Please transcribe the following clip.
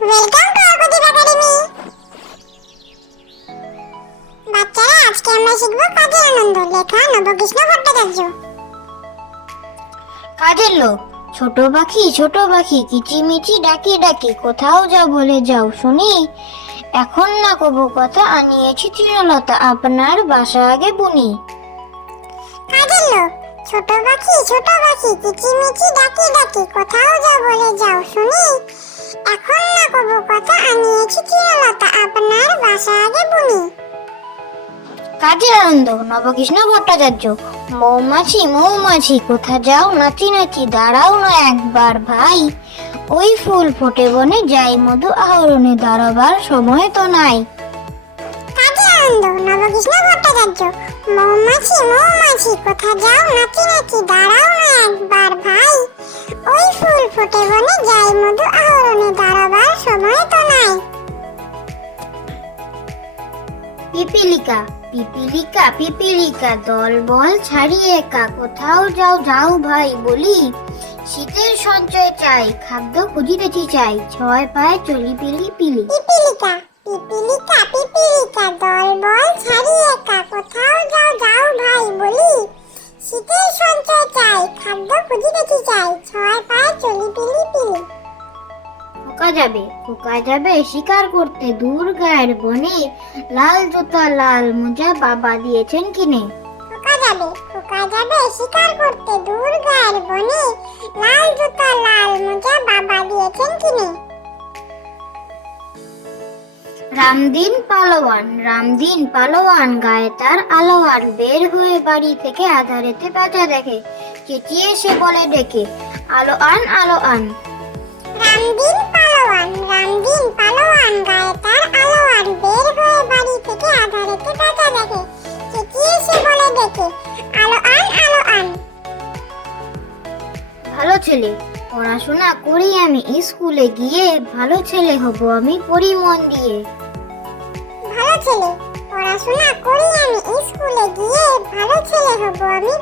Welcome to ArkoDeep Academy। বাচ্চারা, আজকে আমরা শিখব কাজের আনন্দ, লেখা নবকৃষ্ণ ভট্টাচার্য। কাজের লোক। ছোট পাখি কিচিমিচি ডাকি ডাকি, কোথাও যাও বলে যাও শুনি। এখন না কবু কথা, আনিয়েছি তৃণলতা, আপনার বাসা আগে বুনি। কাজের লোক। ছোট পাখি কিচিমিচি ডাকি ডাকি, কোথাও যাও বলে যাও শুনি। এখন না কবু কথা, আনিয়েছি তৃণলতা, আপনার বাসা আগে বুনি। কাজের আনন্দ, নবকৃষ্ণ ভট্টাচার্য। মৌমাছি কোথা যাও নাচি নাচি, দাঁড়াও না একবার ভাই। ওই ফুল ফোটে বনে, যাই মধু আহরণে, দাঁড়াবার সময় তো নাই। কাজের আনন্দ, নবকৃষ্ণ ভট্টাচার্য। মৌমাছি কোথা যাও নাচি নাচি, দাঁড়াও না একবার ভাই। ওই ফুল ফোটে বনে, যাই মধু আহরণে, দাঁড়াবার সময় তো নাই। পিপিলিকা দল বল ছাড়িয়ে একা, কোথাও যাও ভাই বলি। শীতের সঞ্চয় চাই, খাদ্য খুঁজিতেছি চাই, ছয় পায়ে চলি পিলি পিলি। পিপিলিকা দল বল ছাড়িয়ে একা, কোথাও যাও ভাই বলি। শীতের সঞ্চয় চাই, খাদ্য খুঁজিতেছি চাই, ছয় পায়ে চলি পিলি পিলি। খোকা যাবে শিকার করতে দূর গায়ের বনে, লাল জুতা লাল মোজা বাবা দিয়েছেন কিনে। খোকা যাবে শিকার করতে দূর গায়ের বনে, লাল জুতা লাল মোজা বাবা দিয়েছেন কিনে। রামদিন পালোয়ান গায়ে তার আলোয়ান, বের হয়ে বাড়ি থেকে আধারেতে পেঁচা দেখে, চেঁচিয়ে সে বলে ডেকে, আলো আন। রামদিন পালোয়ান গায়ে তার আলোয়ান, বের হয়ে বাড়ি থেকে আধারেতে পেঁচা দেখে, চেঁচিয়ে সে বলে ডেকে, আলো আন। ভালো ছেলে, পড়াশোনা করি আমি স্কুলে গিয়ে, ভালো ছেলে হব আমি পড়ি মন দিয়ে। ভালো ছেলে, পড়াশোনা করি আমি স্কুলে গিয়ে, ভালো ছেলে হব আমি